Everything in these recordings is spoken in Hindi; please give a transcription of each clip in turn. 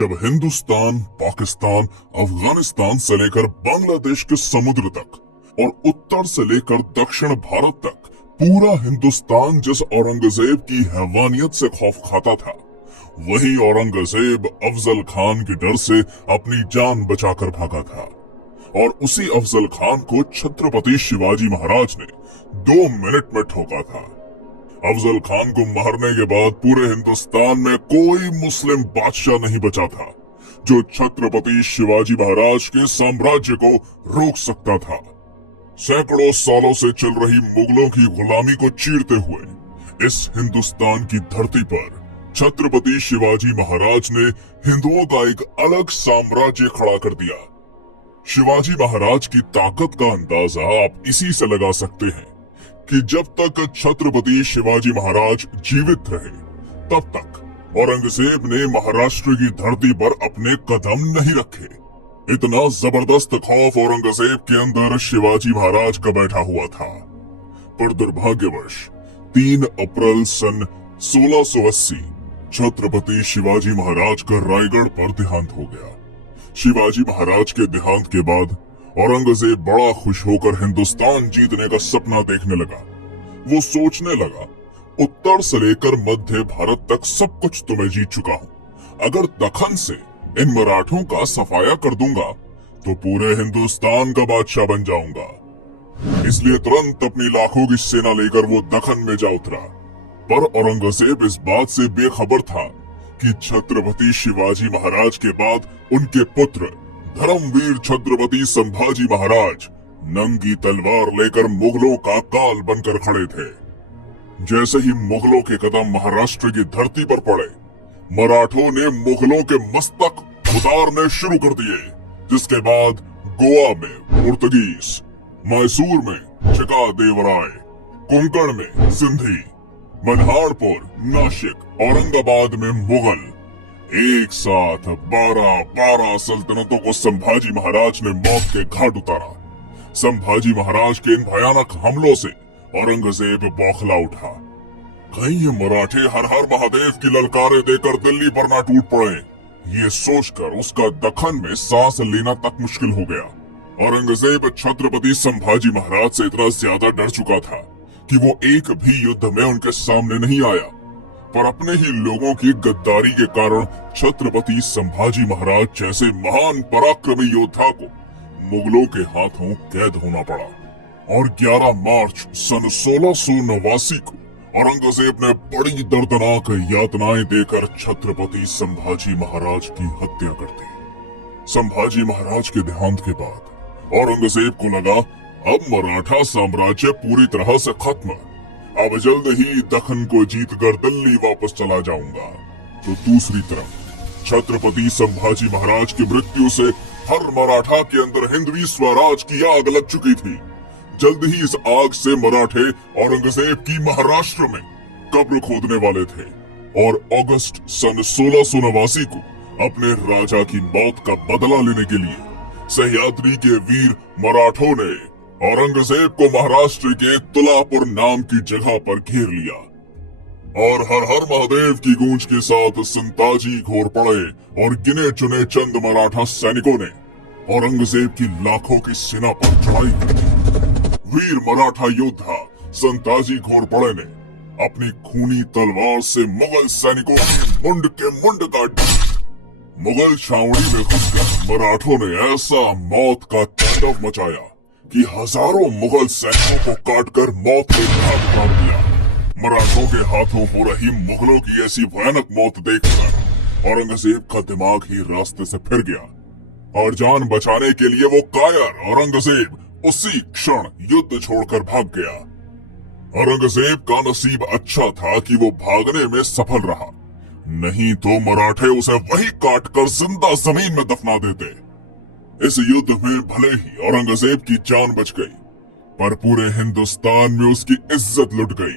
जब हिंदुस्तान, पाकिस्तान, अफगानिस्तान से लेकर बांग्लादेश के समुद्र तक और उत्तर से लेकर दक्षिण भारत तक पूरा हिंदुस्तान जिस औरंगजेब की हैवानियत से खौफ खाता था, वही औरंगजेब अफजल खान के डर से अपनी जान बचाकर भागा था। और उसी अफजल खान को छत्रपति शिवाजी महाराज ने 2 मिनट में ठोका था। अफजल खान को मारने के बाद पूरे हिंदुस्तान में कोई मुस्लिम बादशाह नहीं बचा था जो छत्रपति शिवाजी महाराज के साम्राज्य को रोक सकता था। सैकड़ों सालों से चल रही मुगलों की गुलामी को चीरते हुए इस हिंदुस्तान की धरती पर छत्रपति शिवाजी महाराज ने हिंदुओं का एक अलग साम्राज्य खड़ा कर दिया। शिवाजी महाराज की ताकत का अंदाजा आप इसी से लगा सकते हैं कि जब तक छत्रपति शिवाजी महाराज जीवित रहे, तब तक औरंगजेब ने महाराष्ट्र की धरती पर अपने कदम नहीं रखे। इतना जबरदस्त खौफ औरंगजेब के अंदर शिवाजी महाराज का बैठा हुआ था। पर दुर्भाग्यवश 3 अप्रैल सन 1680 छत्रपति शिवाजी महाराज का रायगढ़ पर देहांत हो गया। शिवाजी महाराज के देहांत के बाद औरंगजेब बड़ा खुश होकर हिंदुस्तान जीतने का सपना देखने लगा। वो सोचने लगा, उत्तर से लेकर मध्य भारत तक सब कुछ तो मैं जीत चुका हूँ। अगर दखन से इन मराठों का सफाया कर दूंगा तो पूरे हिंदुस्तान का बादशाह बन जाऊंगा। इसलिए तुरंत अपनी लाखों की सेना लेकर वो दखन में जा उतरा। पर औरंगजेब इस बात से बेखबर था कि छत्रपति शिवाजी महाराज के बाद उनके पुत्र धर्मवीर छत्रपति संभाजी महाराज नंगी तलवार लेकर मुगलों का काल बनकर खड़े थे। जैसे ही मुगलों के कदम महाराष्ट्र की धरती पर पड़े, मराठों ने मुगलों के मस्तक उतारने शुरू कर दिए। जिसके बाद गोवा में पुर्तगीज, मैसूर में चिकादेवराय, कोंकण में सिंधी, मनहारपुर, नासिक, औरंगाबाद में मुगल, एक साथ 12 सल्तनतों को संभाजी महाराज ने मौत के घाट उतारा। संभाजी महाराज के इन भयानक हमलों से औरंगजेब बौखला उठा। कहीं ये मराठे हर हर महादेव की ललकारे देकर दिल्ली पर ना टूट पड़े, ये सोचकर उसका दखन में सांस लेना तक मुश्किल हो गया। औरंगजेब छत्रपति संभाजी महाराज से इतना ज्यादा डर चुका था कि वो एक भी युद्ध में उनके सामने नहीं आया। पर अपने ही लोगों की गद्दारी के कारण छत्रपति संभाजी महाराज जैसे महान पराक्रमी योद्धा को मुगलों के हाथों कैद होना पड़ा। और 11 मार्च सन 1689 को औरंगजेब ने बड़ी दर्दनाक यातनाएं देकर छत्रपति संभाजी महाराज की हत्या कर दी। संभाजी महाराज के देहांत के बाद औरंगजेब को लगा, अब मराठा साम्राज्य पूरी तरह से खत्म, अब जल्द ही दखन को जीतकर दिल्ली वापस चला जाऊंगा। तो दूसरी तरफ छत्रपति संभाजी महाराज की मृत्यु से हर मराठा के अंदर हिंदवी स्वराज की आग लग चुकी थी। जल्द ही इस आग से मराठे औरंगजेब की महाराष्ट्र में कब्र खोदने वाले थे। और अगस्त सन 1689 को अपने राजा की मौत का बदला लेने के लिए सह्याद्री के वीर मराठों ने औरंगजेब को महाराष्ट्र के तुलापुर नाम की जगह पर घेर लिया। और हर हर महादेव की गूंज के साथ संताजी घोर पड़े और गिने चुने चंद मराठा सैनिकों ने औरंगजेब की लाखों की सेना पर चढ़ाई की। वीर मराठा योद्धा संताजी घोर पड़े ने अपनी खूनी तलवार से मुगल सैनिकों की मुंड के मुंड काट दी। मुगल छावनी में घुसकर मराठों ने ऐसा मौत का तांडव मचाया कि हजारों मुगल सैनिकों को काटकर मौत के घाट उतार दिया। मराठों के हाथों हो रही मुगलों की ऐसी भयानक मौत देखकर औरंगजेब का दिमाग ही रास्ते से फिर गया और जान बचाने के लिए वो कायर औरंगजेब उसी क्षण युद्ध छोड़कर भाग गया। औरंगजेब का नसीब अच्छा था कि वो भागने में सफल रहा, नहीं तो मराठे उसे वही काटकर जिंदा जमीन में दफना देते। इस युद्ध में भले ही औरंगजेब की जान बच गई, पर पूरे हिंदुस्तान में उसकी इज्जत लुट गई।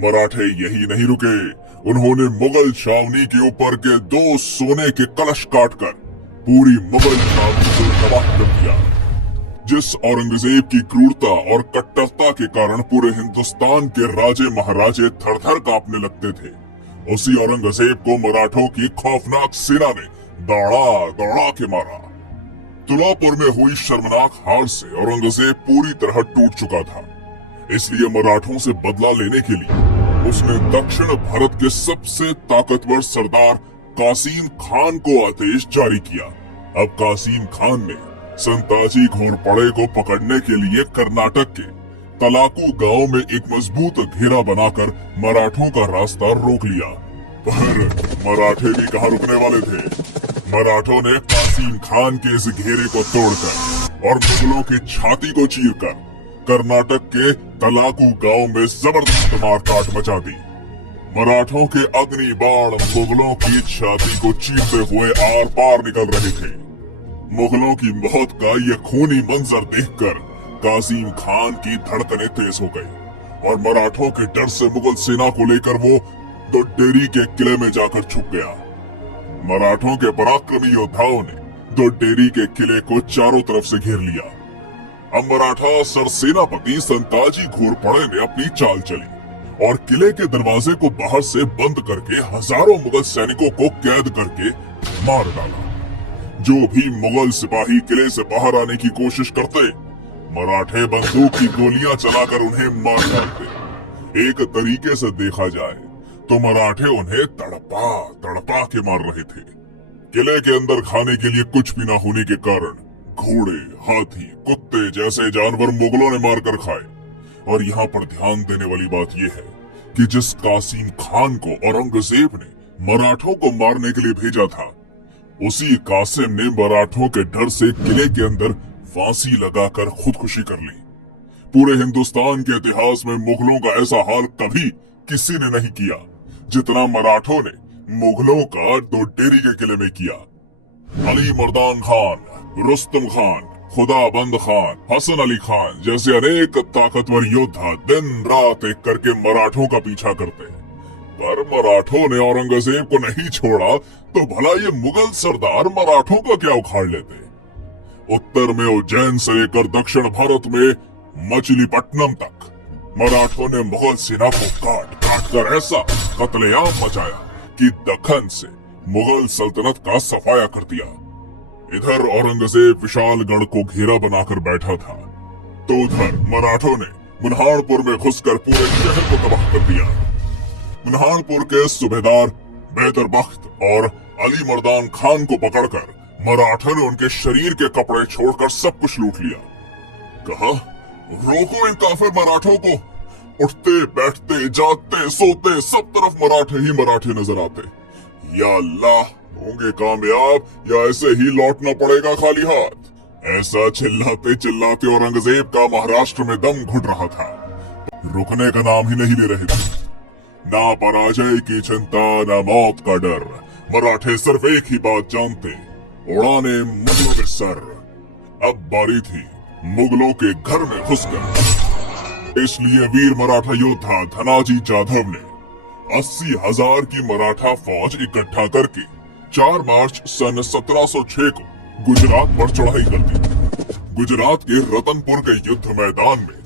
मराठे यही नहीं रुके, उन्होंने मुगल छावनी के ऊपर के 2 सोने के कलश काटकर पूरी मुगल छावनी को तबाह कर दिया। जिस औरंगजेब की क्रूरता और कट्टरता के कारण पूरे हिंदुस्तान के राजे महाराजे थर थर कांपने लगते थे, उसी औरंगजेब को मराठों की खौफनाक सेना ने दौड़ा दौड़ा के मारा। तुलापुर में हुई शर्मनाक हार से औरंगजेब पूरी तरह टूट चुका था। इसलिए मराठों से बदला लेने के लिए उसने दक्षिण भारत के सबसे ताकतवर सरदार कासिम खान को आदेश जारी किया। अब कासिम खान ने संताजी घोरपड़े को पकड़ने के लिए कर्नाटक के तलाकू गांव में एक मजबूत घेरा बनाकर मराठों का रास्ता रोक लिया। पर मराठे भी कहां रुकने वाले थे। मराठों ने कासिम खान के इस घेरे को तोड़कर और मुगलों की छाती को चीरकर कर्नाटक के तलाकू गांव में जबरदस्त मारकाट मचा दी। मराठों के अग्नि बाण मुगलों की छाती को चीरते हुए आर पार निकल रहे थे। मुगलों की मौत का यह खूनी मंजर देखकर कासिम खान की धड़कनें तेज हो गई और मराठों के डर से मुगल सेना को लेकर वो दोड्डेरी के किले में जाकर छुप गया। मराठों के पराक्रमी योद्धाओं ने दोड्डेरी के किले को चारों तरफ से घेर लिया। अब मराठा सरसेनापति संताजी घोरपड़े ने अपनी चाल चली और किले के दरवाजे को बाहर से बंद करके हजारों मुगल सैनिकों को कैद करके मार डाला। जो भी मुगल सिपाही किले से बाहर आने की कोशिश करते, मराठे बंदूक की गोलियां चलाकर उन्हें मार डालते। एक तरीके से देखा जाए तो मराठे उन्हें तड़पा तड़पा के मार रहे थे। किले के अंदर खाने के लिए कुछ भी न होने के कारण घोड़े, हाथी, कुत्ते जैसे जानवर मुगलों ने मारकर खाए। और यहाँ पर ध्यान देने वाली बात यह है कि जिस कासिम खान को औरंगजेब ने मराठों को मारने के लिए भेजा था, उसी कासिम ने मराठों के डर से किले के अंदर फांसी लगाकर खुदकुशी कर ली। पूरे हिंदुस्तान के इतिहास में मुगलों का ऐसा हाल कभी किसी ने नहीं किया जितना मराठों ने मुगलों का दोड्डेरी के किले में किया। अली मर्दान खान, रुस्तम खान, खुदाबंद खान, हसन अली खान जैसे अनेक ताकतवर योद्धा दिन रात एक करके मराठों का पीछा करते, पर मराठों ने औरंगजेब को नहीं छोड़ा तो भला ये मुगल सरदार मराठों का क्या उखाड़ लेते। उत्तर में उज्जैन से लेकर दक्षिण भारत में मछलीपट्टनम तक मराठों ने मुगल सेना को काट काट कर ऐसा कत्लेआम मचाया कि दक्खन से मुगल सल्तनत का सफाया कर दिया। इधर औरंगजेब विशालगढ़ को घेरा बनाकर बैठा था, तो उधर मराठों ने बुरहानपुर में घुसकर पूरे शहर को तबाह कर दिया। बुरहानपुर के सूबेदार बैदर बख्त और अली मर्दान खान को पकड़कर मराठों ने उनके शरीर के कपड़े छोड़कर सब कुछ लूट लिया। कहा, रोको इन काफिर मराठों को। उठते बैठते जागते सोते सब तरफ मराठे ही मराठे नजर आते। या अल्लाह, होंगे कामयाब या ऐसे ही लौटना पड़ेगा खाली हाथ। ऐसा चिल्लाते चिल्लाते औरंगजेब का महाराष्ट्र में दम घुट रहा था। रुकने का नाम ही नहीं ले रहे थे। ना पराजय की चिंता, ना मौत का डर। मराठे सिर्फ एक ही बात जानते, उड़ाने मुगलों के सर। अब बारी थी मुगलों के घर में घुसकर। इसलिए वीर मराठा योद्धा धनाजी जाधव ने 80,000 की मराठा फौज इकट्ठा करके 4 मार्च सन 1706 को गुजरात पर चढ़ाई कर दी। गुजरात के रतनपुर के युद्ध मैदान में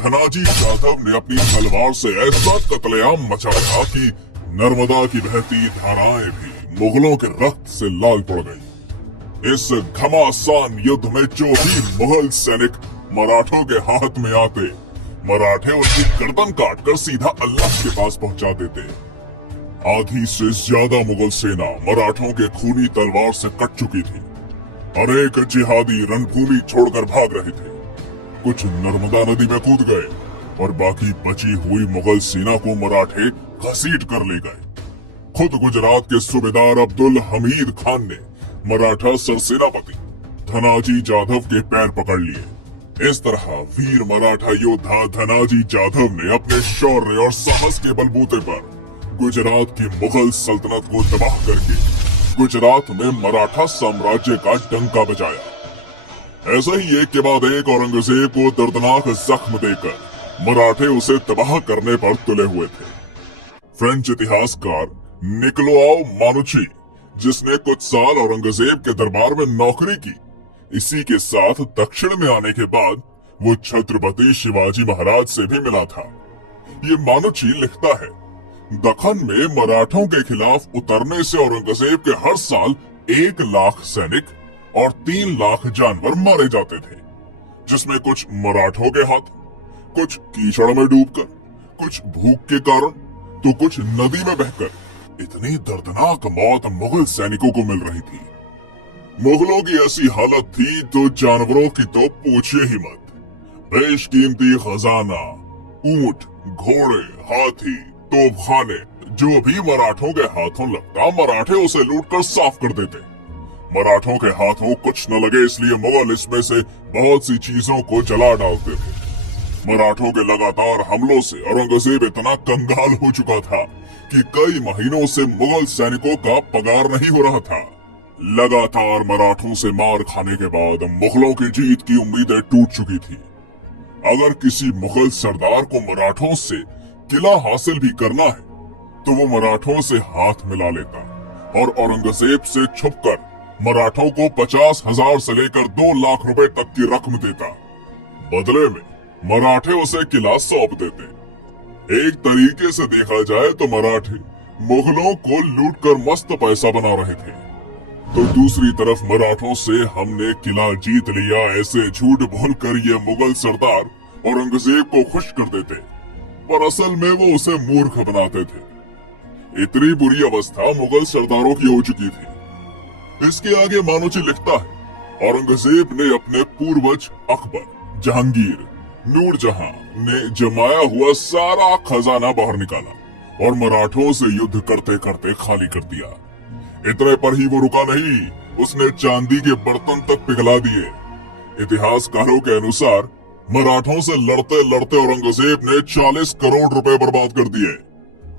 धनाजी जाधव ने अपनी तलवार से ऐसा कत्लेआम मचाया कि नर्मदा की बहती धाराएं भी मुगलों के रक्त से लाल पड़ गई। इस घमासान युद्ध में जो भी मुगल सैनिक मराठों के हाथ में आते, मराठे उनकी गर्दन काटकर सीधा अल्लाह के पास पहुंचा देते। आधी से ज्यादा मुगल सेना मराठों के खूनी तलवार से कट चुकी थी। अनेक जिहादी रणभूमि छोड़कर भाग रहे थे। कुछ नर्मदा नदी में कूद गए और बाकी बची हुई मुगल सेना को मराठे घसीट कर ले गए। खुद गुजरात के सूबेदार अब्दुल हमीद खान ने मराठा सरसेनापति धनाजी जाधव के पैर पकड़ लिए। इस तरह वीर मराठा योद्धा धनाजी जाधव ने अपने शौर्य और साहस के बलबूते पर गुजरात की मुगल सल्तनत को तबाह करके गुजरात में मराठा साम्राज्य का डंका बजाया। ऐसा ही एक के बाद एक औरंगजेब को दर्दनाक जख्म देकर मराठे उसे तबाह करने पर तुले हुए थे। फ्रेंच इतिहासकार निकोलाउ मानुची, जिसने कुछ साल औरंगजेब के दरबार में नौकरी की, इसी के साथ दक्षिण में आने के बाद वो छत्रपति शिवाजी महाराज से भी मिला था। ये मानुची लिखता है, दक्खन में मराठों के खिलाफ उतरने से औरंगजेब के हर साल 1 लाख सैनिक और 3 लाख जानवर मारे जाते थे, जिसमें कुछ मराठों के हाथ, कुछ कीचड़ में डूबकर, कुछ भूख के कारण, तो कुछ नदी में बहकर। इतनी दर्दनाक मौत मुगल सैनिकों को मिल रही थी। मुगलों की ऐसी हालत थी तो जानवरों की तो पूछिए ही मत। बेशकीमती खजाना, ऊंट, घोड़े, हाथी, तोपखाने, जो भी मराठों के हाथों लगता, मराठे उसे लूटकर साफ कर देते। मराठों के हाथों कुछ न लगे इसलिए मुगल इसमें से बहुत सी चीजों को जला डालते थे। मराठों के लगातार हमलों से औरंगजेब इतना कंगाल हो चुका था कि कई महीनों से मुगल सैनिकों का पगार नहीं हो रहा था। लगातार मराठों से मार खाने के बाद मुगलों की जीत की उम्मीदें टूट चुकी थी। अगर किसी मुगल सरदार को मराठों से किला हासिल भी करना है तो वो मराठों से हाथ मिला लेता और औरंगजेब से छुपकर मराठों को 50,000 से लेकर 2 लाख रुपए तक की रकम देता। बदले में मराठे उसे किला सौंप देते। एक तरीके से देखा जाए तो मराठे मुगलों को लूटकर मस्त पैसा बना रहे थे, तो दूसरी तरफ मराठों से हमने किला जीत लिया ऐसे झूठ बोलकर ये मुगल सरदार औरंगजेब को खुश कर देते, पर असल में वो उसे मूर्ख बनाते थे। इतनी बुरी अवस्था मुगल सरदारों की हो चुकी थी। इसके आगे मानोची लिखता है, औरंगजेब ने अपने पूर्वज अकबर, जहांगीर, नूरजहां ने जमाया हुआ सारा खजाना बाहर निकाला और मराठों से युद्ध करते करते खाली कर दिया। इतने पर ही वो रुका नहीं, उसने चांदी के बर्तन तक पिघला दिए। इतिहासकारों के अनुसार मराठों से लड़ते लड़ते औरंगजेब ने 40 करोड़ रुपए बर्बाद कर दिए।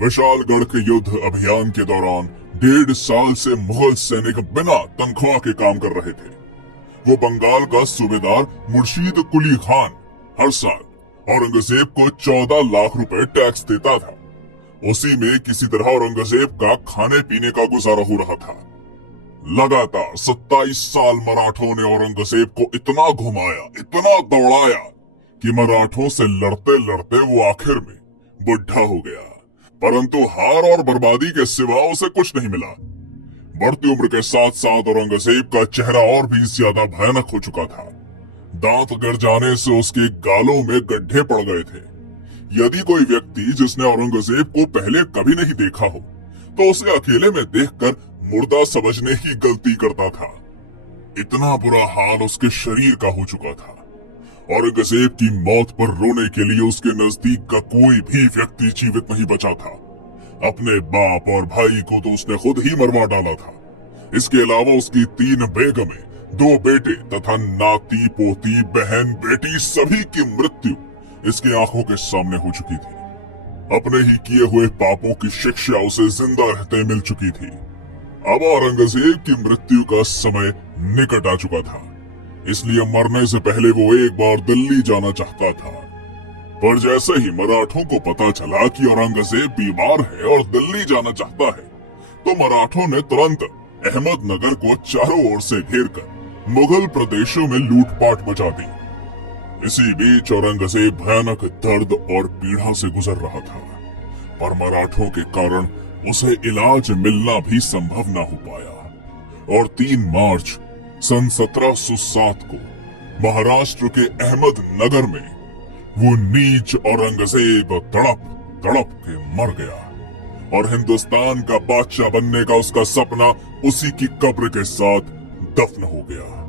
विशालगढ़ के युद्ध अभियान के दौरान 1.5 साल से मुगल सैनिक बिना तनख्वाह के काम कर रहे थे। वो बंगाल का सूबेदार मुर्शीद कुली खान हर साल औरंगजेब को 14 लाख रुपए टैक्स देता था। उसी में किसी तरह औरंगजेब का खाने पीने का गुजारा हो रहा था। लगातार 27 साल मराठों ने औरंगजेब को इतना घुमाया, इतना दौड़ाया कि मराठों से लड़ते लड़ते वो आखिर में बुढ़ा हो गया, परंतु हार और बर्बादी के सिवा उसे कुछ नहीं मिला। बढ़ती उम्र के साथ साथ औरंगजेब का चेहरा और भी ज्यादा भयानक हो चुका था। दांत गिर जाने से उसके गालों में गड्ढे पड़ गए थे। यदि कोई व्यक्ति जिसने औरंगजेब को पहले कभी नहीं देखा हो तो उसे अकेले में देखकर मुर्दा समझने की गलती करता था। इतना बुरा हाल उसके शरीर का हो चुका था। औरंगजेब की मौत पर रोने के लिए उसके नजदीक का कोई भी व्यक्ति जीवित नहीं बचा था। अपने बाप और भाई को तो उसने खुद ही मरवा डाला था। इसके अलावा उसकी 3 बेगमें, 2 बेटे तथा नाती पोती बहन बेटी सभी की मृत्यु इसकी आंखों के सामने हो चुकी थी। अपने ही किए हुए पापों की शिक्षा उसे जिंदा रहते मिल चुकी थी। अब औरंगजेब की मृत्यु का समय निकट आ चुका था, इसलिए मरने से पहले वो एक बार दिल्ली जाना चाहता था। पर जैसे ही मराठों को पता चला कि औरंगजेब बीमार है और दिल्ली जाना चाहता है, तो मराठों ने तुरंत अहमदनगर को चारों ओर से घेरकर मुगल प्रदेशों में लूटपाट मचा दी। इसी बीच औरंगजेब भयानक दर्द और पीड़ा से गुजर रहा था, पर मराठों के कारण उसे इलाज मिलना भी संभव न हो पाया और 3 मार्च सन 1707 को महाराष्ट्र के अहमदनगर में वो नीच औरंगजेब तड़प तड़प के मर गया और हिंदुस्तान का बादशाह बनने का उसका सपना उसी की कब्र के साथ दफन हो गया।